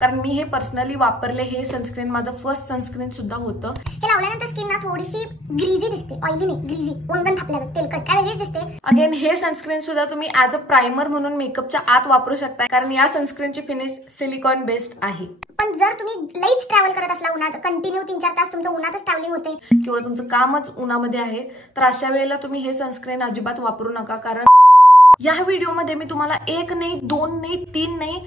कारण मी हे पर्सनली वापरले. हे सनस्क्रीन माझं फर्स्ट सनस्क्रीन सुद्धा होतं. हे लावल्यानंतर स्किन ना थोडीशी ग्रीजी दिसते, ऑइली नाही, ग्रीजी, वंगण थापल्यागत, तेलकट काय वेगळीच दिसते. अगेन हे सनस्क्रीन सुद्धा तुम्ही ऍज अ प्रायमर म्हणून मेकअपच्या आत वापरू शकता, कारण या सनस्क्रीनची फिनिश सिलिकॉन बेस्ड आहे. पण जर तुम्ही लईच ट्रॅव्हल करत असला उन्हात, कंटिन्यू 3-4 तास तुमचं उन्हातच ट्रॅव्हलिंग होते किंवा तुमचं कामच उन्हामध्ये आहे, तर अशा वेळेला तुम्ही हे सनस्क्रीन अजिबात वापरू नका. कारण या व्हिडिओमध्ये मी तुम्हाला 1 नाही 2 नाही 3 नाही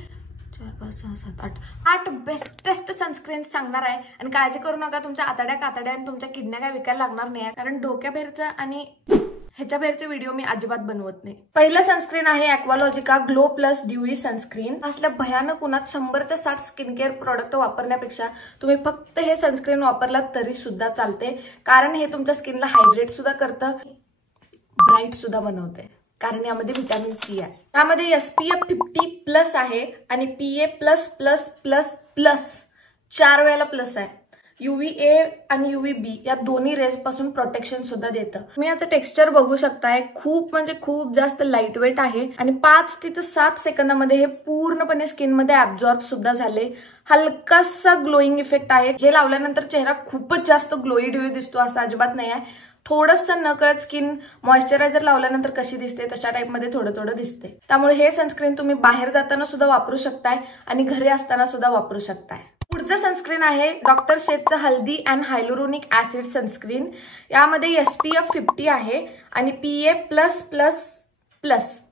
4 5 6 7 8 बेस्टेस्ट सनस्क्रीन सांगणार आहे. आणि काळजी करू नका, तुमच्या आतड्या कातड्या आणि तुमच्या किडन्या काय विकायला लागणार नाही, कारण डोक्याबाहेरचा आणि ह्याच्या बाहेरचे व्हिडिओ मी अजिबात बनवत नाही. पहिलं सनस्क्रीन आहे ॲक्वालॉजिका ग्लो प्लस ड्यूई सनस्क्रीन. असल्या भयानक उन्हात 100 ते 60 स्किन केअर प्रोडक्ट वापरण्यापेक्षा तुम्ही फक्त हे सनस्क्रीन वापरलात तरी सुद्धा चालते, कारण हे तुमच्या स्किनला हायड्रेट सुद्धा करतं, ब्राईट सुद्धा बनवते, कारण यामध्ये व्हिटॅमिन सी आहे. यामध्ये SPF 50+ आहे आणि PA++++ 4 वेळेला प्लस आहे. UVA आणि UVB या दोन्ही रेज पासून प्रोटेक्शन सुद्धा देतं. तुम्ही याचं टेक्स्चर बघू शकताय, खूप म्हणजे खूप जास्त लाईट वेट आहे आणि 5 ते 7 सेकंदामध्ये हे पूर्णपणे स्किन मध्ये ऍब्झॉर्ब सुद्धा झाले. हलकासा ग्लोईंग इफेक्ट आहे. हे लावल्यानंतर चेहरा खूपच जास्त ग्लोई ड्यूई दिसतो असं अजिबात नाही आहे. थोडंसं नकळत स्किन मॉइश्चरायझर लावल्यानंतर कशी दिसते तशा टाईपमध्ये थोडं थोडं दिसते. त्यामुळे हे सनस्क्रीन तुम्ही बाहेर जाताना सुद्धा वापरू शकताय आणि घरी असताना सुद्धा वापरू शकताय. पुढचं सनस्क्रीन आहे डॉक्टर शेथचं haldi and hyaluronic acid sunscreen. यामध्ये SPF 50 आहे आणि PA+++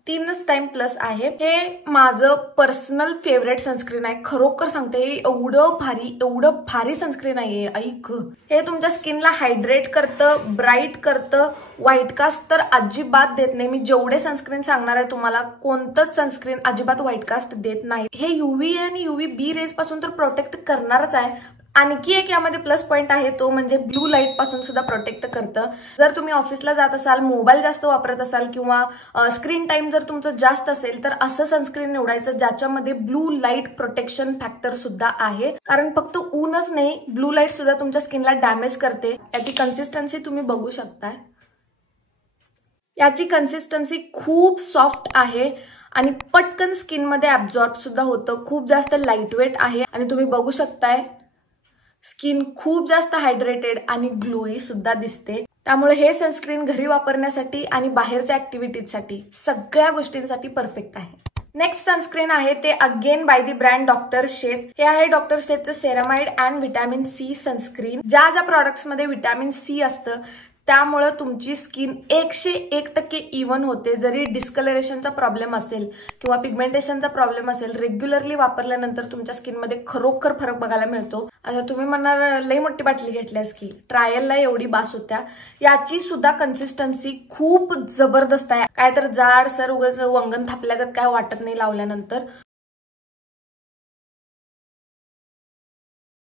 3च टाइम प्लस आहे. हे माझं पर्सनल फेवरेट सनस्क्रीन आहे. खरोखर सांगते, एवढं भारी सनस्क्रीन आहे. ऐक, हे तुमच्या स्किनला हायड्रेट करतं, ब्राईट करतं, व्हाईट कास्ट तर अजिबात देत नाही. मी जेवढे सनस्क्रीन सांगणार आहे तुम्हाला, कोणतंच सनस्क्रीन अजिबात व्हाईट कास्ट देत नाही. हे UV आणि UVB रेज पासून तर प्रोटेक्ट करणारच आहे. आणखी एक यामध्ये प्लस पॉइंट आहे, तो म्हणजे ब्लू लाईट पासून सुद्धा प्रोटेक्ट करतं. जर तुम्ही ऑफिसला जात असाल, मोबाईल जास्त वापरत असाल किंवा स्क्रीन टाइम जर तुमचं जास्त असेल, तर असं सनस्क्रीन निवडायचं ज्याच्यामध्ये ब्लू लाईट प्रोटेक्शन फॅक्टर सुद्धा आहे. कारण फक्त ऊनच नाही, ब्लू लाईट सुद्धा तुमच्या स्किनला डॅमेज करते. याची कन्सिस्टन्सी तुम्ही बघू शकता. याची कन्सिस्टन्सी खूप सॉफ्ट आहे आणि पटकन स्किनमध्ये ऍब्झॉर्ब सुद्धा होतं. खूप जास्त लाईटवेट आहे आणि तुम्ही बघू शकताय स्किन खूप जास्त हायड्रेटेड आणि ग्लोई सुद्धा दिसते. त्यामुळे हे सनस्क्रीन घरी वापरण्यासाठी आणि बाहेरच्या ऍक्टिव्हिटीजसाठी सगळ्या गोष्टींसाठी परफेक्ट आहे. नेक्स्ट सनस्क्रीन आहे ते again by the brand doctor Sheth. हे आहे डॉक्टर शेथचं ceramide and vitamin C sunscreen. ज्या प्रोडक्ट्समध्ये व्हिटॅमिन सी असतं त्यामुळे तुमची स्किन 101% इव्हन होते. जरी डिस्कलरेशनचा प्रॉब्लेम असेल किंवा पिगमेंटेशनचा प्रॉब्लेम असेल, रेग्युलरली वापरल्यानंतर तुमच्या स्किनमध्ये खरोखर फरक बघायला मिळतो. आता तुम्ही म्हणणार लई मोठी बाटली घेतल्यास की, ट्रायलला एवढी बास होत्या. याची सुद्धा कन्सिस्टन्सी खूप जबरदस्त आहे. काय तर जाड सर उगाच वंगण थापल्यागत काय वाटत नाही लावल्यानंतर.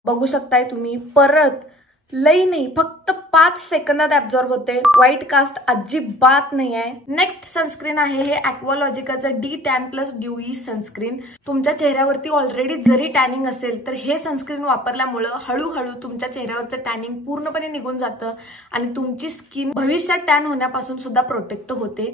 बघू शकताय तुम्ही. परत लई नाही, फक्त 5 सेकंदात ऍब्झॉर्ब होते. व्हाईट कास्ट अजिबात नाही आहे. नेक्स्ट सनस्क्रीन आहे हे ॲक्वालॉजिकाचं D-Tan+ ड्यूई सनस्क्रीन. तुमच्या चेहऱ्यावरती ऑलरेडी जरी टॅनिंग असेल तर हे सनस्क्रीन वापरल्यामुळे हळूहळू तुमच्या चेहऱ्यावरचं टॅनिंग पूर्णपणे निघून जातं आणि तुमची स्किन भविष्यात टॅन होण्यापासून सुद्धा प्रोटेक्ट होते.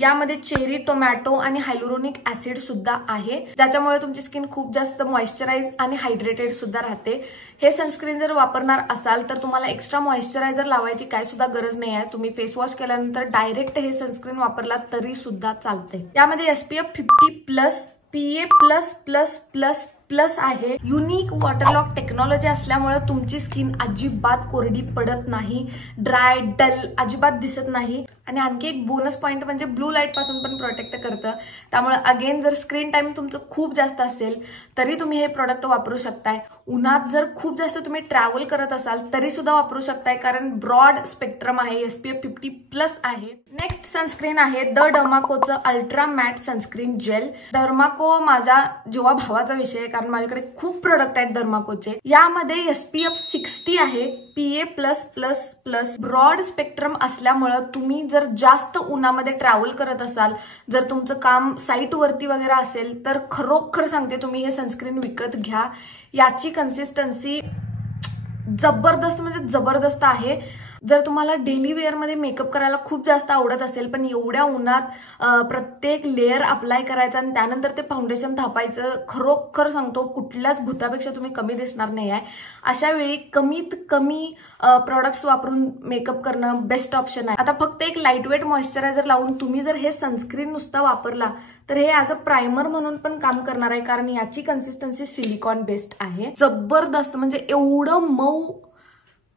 यामध्ये चेरी, टोमॅटो आणि हायलोरोनिक ऍसिड सुद्धा आहे, ज्याच्यामुळे तुमची स्किन खूप जास्त मॉइश्चराइज आणि हायड्रेटेड सुद्धा राहते. हे सनस्क्रीन जर वापरणार असाल तर तुम्हाला एक्स्ट्रा मॉइश्चरायझर लावायची काय सुद्धा गरज नाही आहे. तुम्ही फेस वॉश केल्यानंतर डायरेक्ट हे सनस्क्रीन वापरलात तरी सुद्धा चालते. यामध्ये SPF 50+, PA++++ आहे. युनिक वॉटरलॉक टेक्नॉलॉजी असल्यामुळे तुमची स्किन अजिबात कोरडी पडत नाही, ड्राय डल अजिबात दिसत नाही. आणि आणखी एक बोनस पॉइंट म्हणजे ब्लू लाईट पासून पण प्रोटेक्ट करतं. त्यामुळे अगेन जर स्क्रीन टाइम तुमचं खूप जास्त असेल तरी तुम्ही हे प्रोडक्ट वापरू शकताय. उन्हात जर खूप जास्त तुम्ही ट्रॅव्हल करत असाल तरी सुद्धा वापरू शकताय, कारण ब्रॉड स्पेक्ट्रम आहे. SPF 50+ आहे. नेक्स्ट सनस्क्रीन आहे द डर्माकोचं ultra matte sunscreen gel. Dermaco माझ्या जीवा भावाचा विषय आहे, कारण माझ्याकडे खूप प्रोडक्ट आहेत डर्माकोचे. यामध्ये SPF 60 आहे, PA+++. ब्रॉड स्पेक्ट्रम असल्यामुळे तुम्ही जर जास्त उन्हामध्ये ट्रॅव्हल करत असाल, जर तुमचं काम साईट वरती वगैरे असेल, तर खरोखर सांगते तुम्ही हे सनस्क्रीन विकत घ्या. याची कन्सिस्टन्सी जबरदस्त म्हणजे जबरदस्त आहे. जर तुम्हाला डेली वेअरमध्ये मेकअप करायला खूप जास्त आवडत असेल पण एवढ्या उन्हात प्रत्येक लेअर अप्लाय करायचा आणि त्यानंतर ते फाउंडेशन थापायचं, खरोखर सांगतो कुठल्याच भूतापेक्षा तुम्ही कमी दिसणार नाही आहे. अशा वेळी कमीत कमी प्रोडक्ट्स वापरून मेकअप करणं बेस्ट ऑप्शन आहे. आता फक्त एक लाईटवेट मॉइश्चरायझर लावून तुम्ही जर हे सनस्क्रीन नुसता वापरला तर हे ॲज अ प्रायमर म्हणून पण काम करणार आहे, कारण याची कन्सिस्टन्सी सिलिकॉन बेस्ड आहे. जबरदस्त, म्हणजे एवढं मऊ,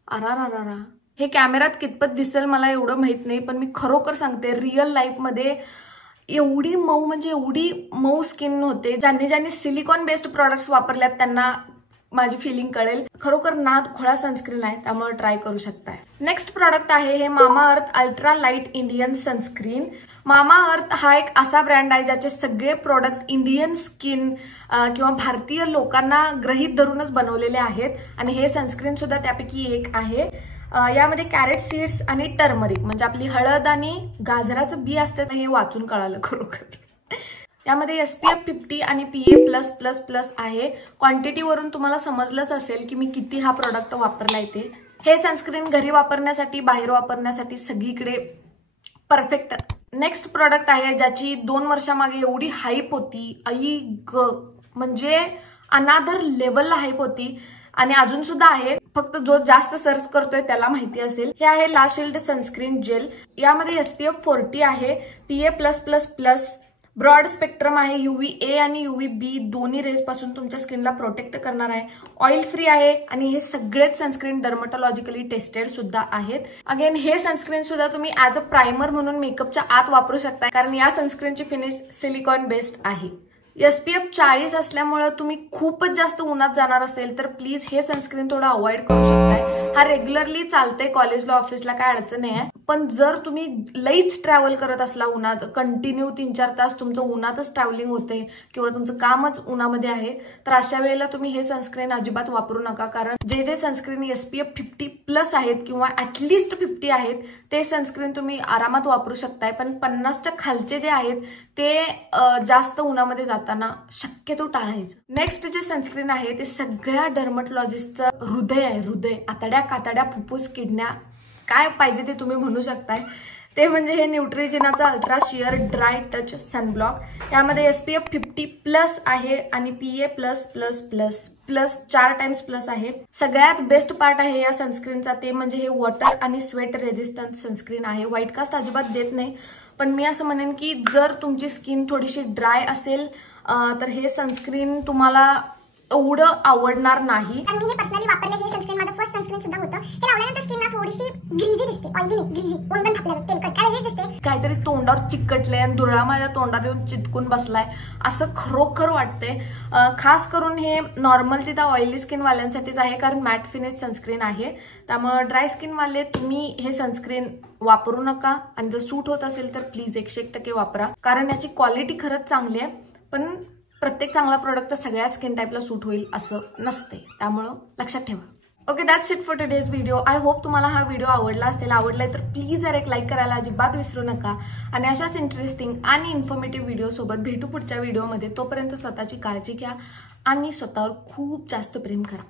अरारारा. हे कॅमेऱ्यात कितपत दिसेल मला एवढं माहित नाही, पण मी खरोखर सांगते रिअल लाईफमध्ये एवढी मऊ, म्हणजे एवढी मऊ स्किन होते. ज्यांनी सिलिकॉन बेस्ड प्रोडक्ट्स वापरल्यात त्यांना माझी फिलिंग कळेल. खरोखर नाद खोळा सनस्क्रीन आहे, त्यामुळे ट्राय करू शकताय. नेक्स्ट प्रॉडक्ट आहे हे Mamaearth ultra light Indian sunscreen. Mamaearth हा एक असा ब्रँड आहे ज्याचे सगळे प्रोडक्ट इंडियन स्किन किंवा भारतीय लोकांना गृहीत धरूनच बनवलेले आहेत आणि हे सनस्क्रीन सुद्धा त्यापैकी एक आहे. यामध्ये कॅरेट सीड्स आणि टर्मरिक म्हणजे आपली हळद आणि गाजराचं बी असते हे वाचून कळालं खरोखर. यामध्ये SPF 50 आणि PA+++ आहे. क्वांटिटीवरून तुम्हाला समजलंच असेल की मी किती हा प्रोडक्ट वापरलाय ते. हे सनस्क्रीन घरी वापरण्यासाठी, बाहेर वापरण्यासाठी सगळीकडे परफेक्ट. नेक्स्ट प्रोडक्ट आहे ज्याची 2 वर्षामागे एवढी हाईप होती, आई ग, म्हणजे अनादर लेवलला हाईप होती आणि अजून सुद्धा आहे. फक्त जो जास्त सर्च करतोय त्याला माहिती असेल. हे आहे ला शील्ड सनस्क्रीन जेल. यामध्ये SPF 40 आहे, PA+++, ब्रॉड स्पेक्ट्रम आहे, UVA आणि UVB दोन्ही रेज पासून तुमच्या स्किनला प्रोटेक्ट करणार आहे. ऑइल फ्री आहे आणि हे सगळेच सनस्क्रीन डर्मटॉलॉजिकली टेस्टेड सुद्धा आहेत. अगेन हे सनस्क्रीन सुद्धा तुम्ही ॲज अ प्रायमर म्हणून मेकअपच्या आत वापरू शकता, कारण या सनस्क्रीनची फिनिश सिलिकॉन बेस्ड आहे. SPF 40 असल्यामुळे तुम्ही खूपच जास्त उन्हात जाणार असेल तर प्लीज हे सनस्क्रीन थोडं अवॉइड करू शकताय. हा रेग्युलरली चालतंय, कॉलेजला ऑफिसला काय अडचण नाही आहे. पण जर तुम्ही लईच ट्रॅव्हल करत असला उन्हात, कंटिन्यू 3-4 तास तुमचं उन्हातच ट्रॅव्हलिंग होते किंवा तुमचं कामच उन्हामध्ये आहे, तर अशा वेळेला तुम्ही हे सनस्क्रीन अजिबात वापरू नका. कारण जे सनस्क्रीन SPF 50+ आहेत किंवा ॲटलिस्ट 50 आहेत ते सनस्क्रीन तुम्ही आरामात वापरू शकताय. पण 50च्या खालचे जे आहेत ते जास्त उन्हामध्ये जाताना शक्यतो टाळायचं. नेक्स्ट जे सनस्क्रीन आहे ते सगळ्या डर्मटॉलॉजिस्टचं हृदय आहे, हृदय. आतड्या, कातड्या, फुफ्फुस, किडण्या, काय पाहिजे ते तुम्ही म्हणू शकताय. ते म्हणजे हे न्यूट्रिजिनाचा ultra sheer dry touch sunblock. यामध्ये SPF 50+ आहे आणि PA+++ 4 टाइम्स प्लस आहे. सगळ्यात बेस्ट पार्ट आहे या सनस्क्रीनचा ते म्हणजे हे वॉटर आणि स्वेट रेजिस्टंट सनस्क्रीन आहे. व्हाईट कास्ट अजिबात देत नाही. पण मी असं म्हणेन की जर तुमची स्किन थोडीशी ड्राय असेल तर हे सनस्क्रीन तुम्हाला एवढं आवडणार नाही. मी हे पर्सनली वापरले. हे सनस्क्रीन माझं फर्स्ट सनस्क्रीन सुद्धा होतं. हे लावल्यानंतर स्किन ना थोडीशी ग्रीजी दिसते, ऑइली नाही, ग्रीजी, वंगण थापल्यागत, तेलकट काय वेगळीच दिसते. काहीतरी तोंडावर चिकटलंय आणि धुळा माझ्या तोंडावर येऊन चिटकून बसलाय असं खरोखर वाटतंय. खास करून हे नॉर्मल तिथं ऑइली स्किन वाल्यांसाठीच आहे, कारण मॅट फिनिश सनस्क्रीन आहे. त्यामुळे ड्राय स्किन वाले तुम्ही हे सनस्क्रीन वापरू नका आणि जर सूट होत असेल तर प्लीज 101% वापरा, कारण याची क्वालिटी खरंच चांगली आहे. पण प्रत्येक चांगला प्रोडक्ट सगळ्या स्किन टाईपला सूट होईल असं नसते, त्यामुळं लक्षात ठेवा. Okay, that's it for today's video. I hope तुम्हाला हा व्हिडिओ आवडला असेल. आवडलाय तर प्लीज जर एक लाईक करायला अजिबात विसरू नका आणि अशाच इंटरेस्टिंग आणि इन्फॉर्मेटिव्ह व्हिडिओ सोबत भेटू पुढच्या व्हिडिओमध्ये. तोपर्यंत स्वतःची काळजी घ्या आणि स्वतःवर खूप जास्त प्रेम करा.